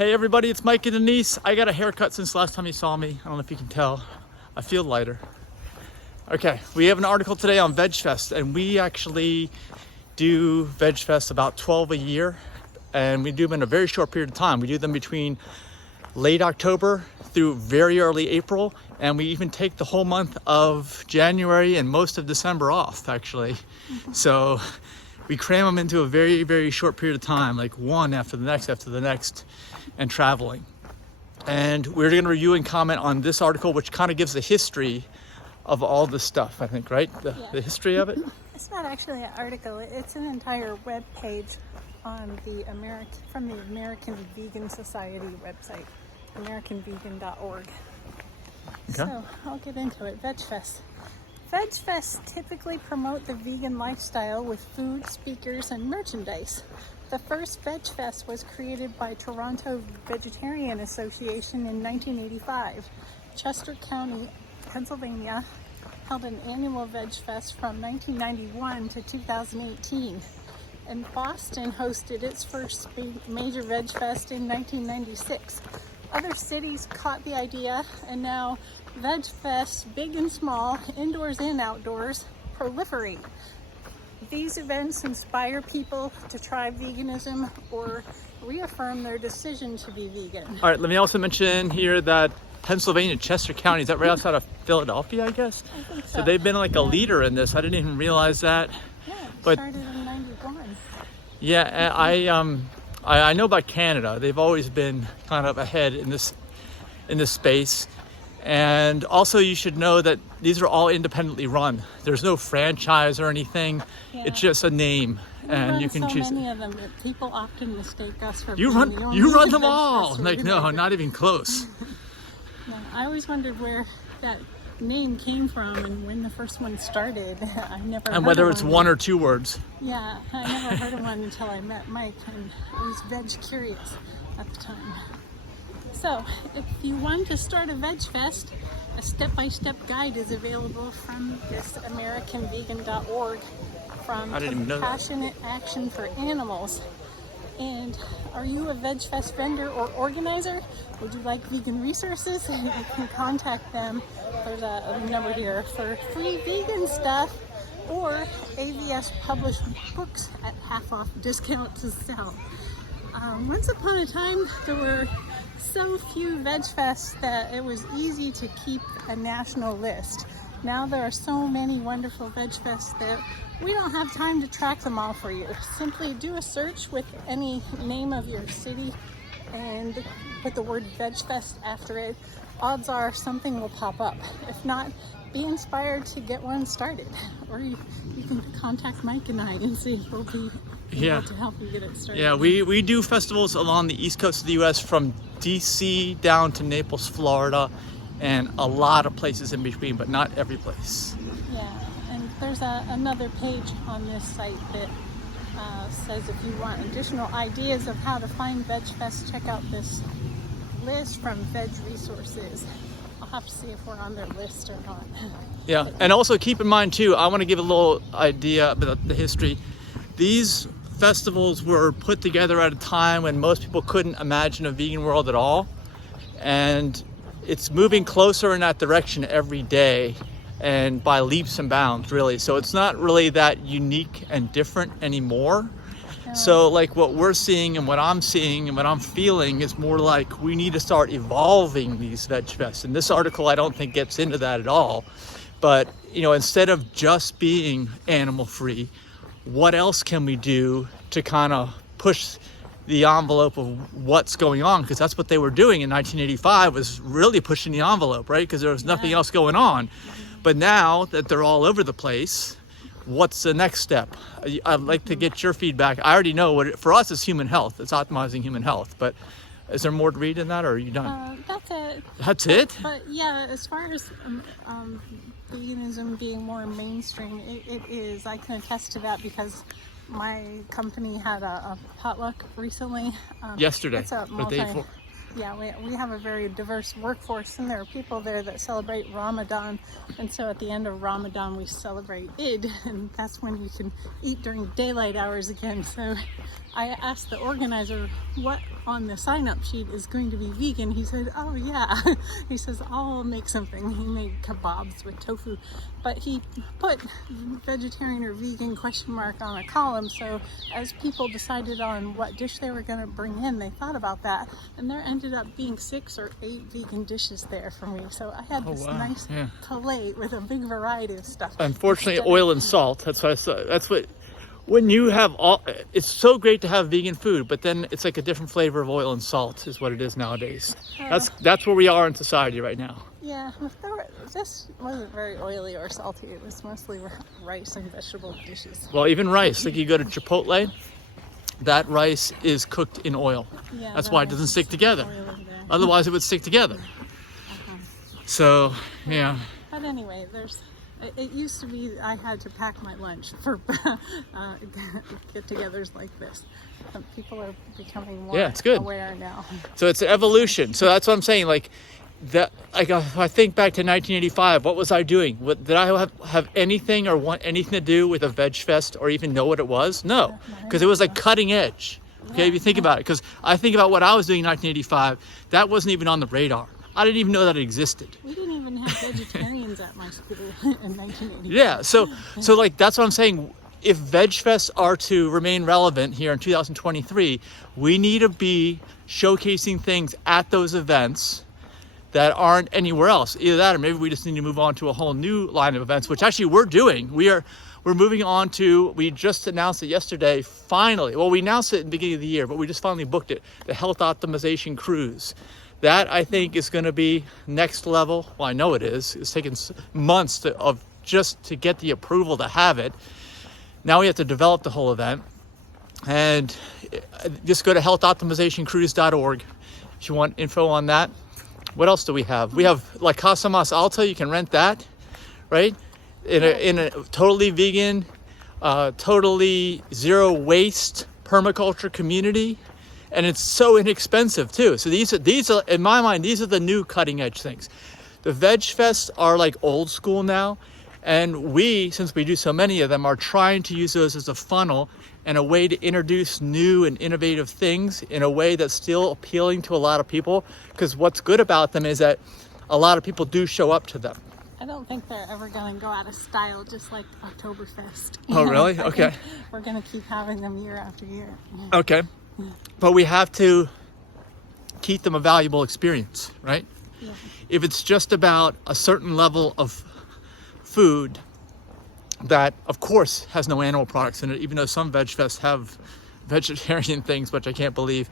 Hey everybody, it's Mike and Denise. I got a haircut since last time you saw me. I don't know if you can tell. I feel lighter. Okay, we have an article today on VegFests, and we actually do VegFests about 12 a year, and we do them in a very short period of time. We do them between late October through very early April, and we even take the whole month of January and most of December off, actually. So we cram them into a very, very short period of time, like one after the next, and traveling. And we're going to review and comment on this article, which kind of gives the history of all this stuff, I think, right? The history of it? It's not actually an article. It's an entire web page on from the American Vegan Society website, AmericanVegan.org. Okay. So I'll get into it. VegFests. VegFests typically promote the vegan lifestyle with food, speakers, and merchandise. The first VegFest was created by Toronto Vegetarian Association in 1985. Chester County, Pennsylvania, held an annual VegFest from 1991 to 2018. And Boston hosted its first major VegFest in 1996. Other cities caught the idea, and now VegFests, big and small, indoors and outdoors, proliferate. These events inspire people to try veganism or reaffirm their decision to be vegan. All right, let me also mention here that Pennsylvania, Chester County, is that right outside of Philadelphia, I guess? I think so. So they've been like a leader in this. I didn't even realize that. Yeah, it But started in 91. yeah, I know about Canada. They've always been kind of ahead in this space. And also you should know that these are all independently run. There's no franchise or anything. Yeah. It's just a name, and you can choose. So many of them that people often mistake us for You being the run only them all. VegFest Like, no, organizer. not even close. Yeah, I always wondered where that name came from and when the first one started. I never. And heard whether of it's one or two words. Yeah, I never heard of one until I met Mike, and I was veg curious at the time. So, if you want to start a VegFest, a step-by-step guide is available from this AmericanVegan.org from I didn't even know that. Compassionate Action for Animals. And are you a VegFest vendor or organizer? Would you like vegan resources? You can contact them. There's a number here for free vegan stuff, or AVS published books at half off discount to sell. Once upon a time, there were so few VegFests that it was easy to keep a national list. Now there are so many wonderful VegFests that we don't have time to track them all for you. Simply do a search with any name of your city and put the word VegFest after it. Odds are something will pop up. If not, be inspired to get one started. Or you can contact Mike and I and see if we'll be able to help you get it started. Yeah, we do festivals along the east coast of the U.S. from D.C. down to Naples, Florida, and a lot of places in between, but not every place. Yeah, and there's another page on this site that says if you want additional ideas of how to find VegFest, check out this list from Veg Resources. I'll have to see if we're on their list or not. Yeah, and also keep in mind too, I want to give a little idea about the history. These festivals were put together at a time when most people couldn't imagine a vegan world at all, and it's moving closer in that direction every day, and by leaps and bounds, really. So it's not really that unique and different anymore. So like what we're seeing and what I'm seeing and what I'm feeling is more like we need to start evolving these VegFests. And this article I don't think gets into that at all. But you know, instead of just being animal free, what else can we do to kind of push the envelope of what's going on? Because that's what they were doing in 1985, was really pushing the envelope, right? Because there was nothing else going on. But now that they're all over the place, what's the next step? I'd like to get your feedback. I already know what for us is human health. It's optimizing human health. But is there more to read in that, or are you done? That's it. That's it? But yeah, as far as veganism being more mainstream, it is. I can attest to that because my company had a potluck recently. Yesterday, It's a or the day before. Yeah, we have a very diverse workforce, and there are people there that celebrate Ramadan, and so at the end of Ramadan we celebrate Eid, and that's when you can eat during daylight hours again. So I asked the organizer what on the sign-up sheet is going to be vegan. He said, oh yeah, he says, I'll make something. He made kebabs with tofu, but he put vegetarian or vegan question mark on a column, so as people decided on what dish they were going to bring in, they thought about that, and there ended up being 6 or 8 vegan dishes there for me. So I had this nice plate with a big variety of stuff. Unfortunately, oil and salt. That's what I saw. That's what, when you have all, it's so great to have vegan food, but then it's like a different flavor of oil and salt is what it is nowadays. That's where we are in society right now. Yeah, this wasn't very oily or salty. It was mostly rice and vegetable dishes. Well, even rice, like you go to Chipotle, that rice is cooked in oil. Yeah, that's why it doesn't stick together. Otherwise it would stick together. So, yeah. But anyway, it used to be I had to pack my lunch for get-togethers like this. People are becoming more aware now. So it's an evolution. So that's what I'm saying. Like that. Like if I think back to 1985, what was I doing? Did I have anything or want anything to do with a VegFest or even know what it was? No, because it was like cutting edge. Okay, if you think about it, because I think about what I was doing in 1985, that wasn't even on the radar. I didn't even know that it existed. We didn't even have vegetarians at my school in 1985. Yeah, so like that's what I'm saying. If VegFests are to remain relevant here in 2023, we need to be showcasing things at those events that aren't anywhere else. Either that, or maybe we just need to move on to a whole new line of events, which actually we're doing. We're moving on to, we just announced it yesterday, finally. Well, we announced it in the beginning of the year, but we just finally booked it, the Health Optimization Cruise. That, I think, is going to be next level. Well, I know it is. It's taken months just to get the approval to have it. Now we have to develop the whole event. And just go to healthoptimizationcruise.org if you want info on that. What else do we have? We have La Casa Mas Alta. You can rent that, right? In a totally vegan, totally zero waste permaculture community. And it's so inexpensive too. So these are, in my mind, these are the new cutting edge things. The VegFests are like old school now. And we, since we do so many of them, are trying to use those as a funnel and a way to introduce new and innovative things in a way that's still appealing to a lot of people. Because what's good about them is that a lot of people do show up to them. I don't think they're ever going to go out of style, just like Oktoberfest. Oh, really? Okay. We're going to keep having them year after year. Okay. But we have to keep them a valuable experience, right? Yeah. If it's just about a certain level of food that, of course, has no animal products in it, even though some VegFests have vegetarian things, which I can't believe.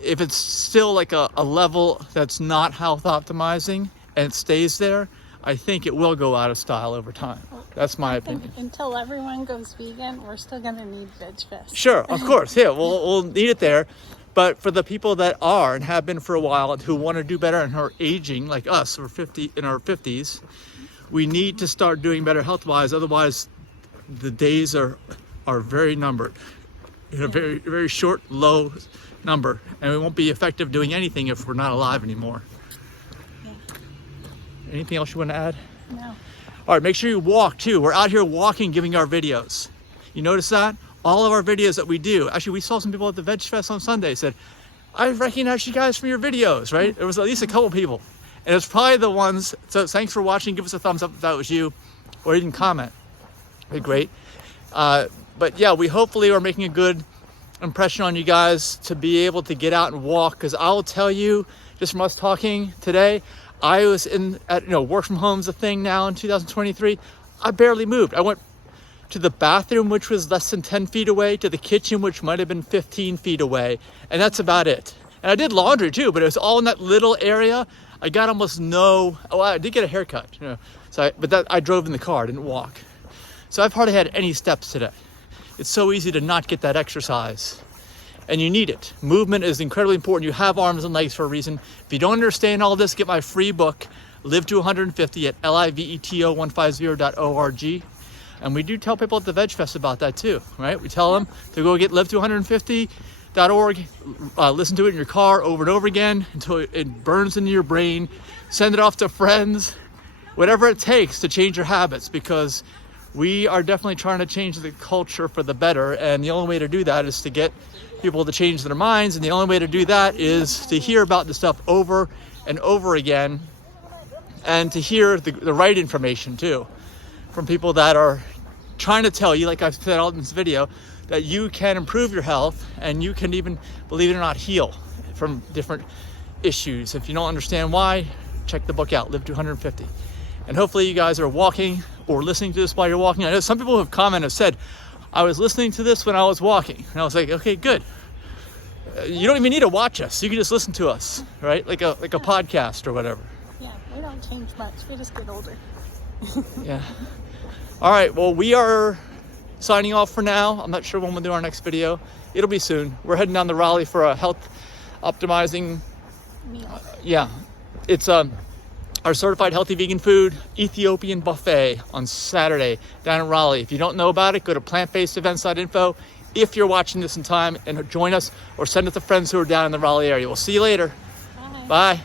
If it's still like a level that's not health optimizing and it stays there, I think it will go out of style over time. That's my opinion. Until everyone goes vegan, we're still going to need VegFests. Sure, of course. Yeah, we'll need it there. But for the people that are and have been for a while and who want to do better and who are aging, like us, we're in our 50s, we need to start doing better health-wise. Otherwise, the days are very numbered, in a very, very short, low number. And we won't be effective doing anything if we're not alive anymore. Yeah. Anything else you want to add? No. All right, make sure you walk too. We're out here walking, giving our videos. You notice that? All of our videos that we do. Actually, we saw some people at the VegFest on Sunday said, I recognize you guys from your videos, right? There was at least a couple people. And it's probably the ones, so thanks for watching. Give us a thumbs up if that was you, or even comment. It'd be great. But yeah, we hopefully are making a good impression on you guys to be able to get out and walk. Because I will tell you, just from us talking today, I was work from home is a thing now in 2023. I barely moved. I went to the bathroom, which was less than 10 feet away, to the kitchen, which might have been 15 feet away. And that's about it. And I did laundry too, but it was all in that little area. I got almost I did get a haircut, but I drove in the car, I didn't walk. So I've hardly had any steps today. It's so easy to not get that exercise. And you need it. Movement is incredibly important. You have arms and legs for a reason. If you don't understand all this, get my free book, Live to 150 at liveto150.org. And we do tell people at the VegFest about that too, right? We tell them to go get Live to 150. aPlantBasedDiet.org. Listen to it in your car over and over again until it burns into your brain. Send it off to friends, whatever it takes to change your habits, because we are definitely trying to change the culture for the better. And the only way to do that is to get people to change their minds. And the only way to do that is to hear about this stuff over and over again, and to hear the right information too, from people that are trying to tell you, like I've said all in this video, that you can improve your health and you can even, believe it or not, heal from different issues. If you don't understand why, check the book out, Live to 150. And hopefully you guys are walking or listening to this while you're walking. I know some people have commented, have said, I was listening to this when I was walking. And I was like, okay, good. You don't even need to watch us. You can just listen to us, right? Like a podcast or whatever. Yeah, we don't change much. We just get older. Yeah. All right, well, we are signing off for now. I'm not sure when we'll do our next video. It'll be soon. We're heading down to Raleigh for a health optimizing Meal. yeah. It's our certified healthy vegan food Ethiopian buffet on Saturday down in Raleigh. If you don't know about it, go to plantbasedevents.info if you're watching this in time, and join us or send it to friends who are down in the Raleigh area. We'll see you later. Bye. Bye.